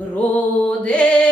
Роди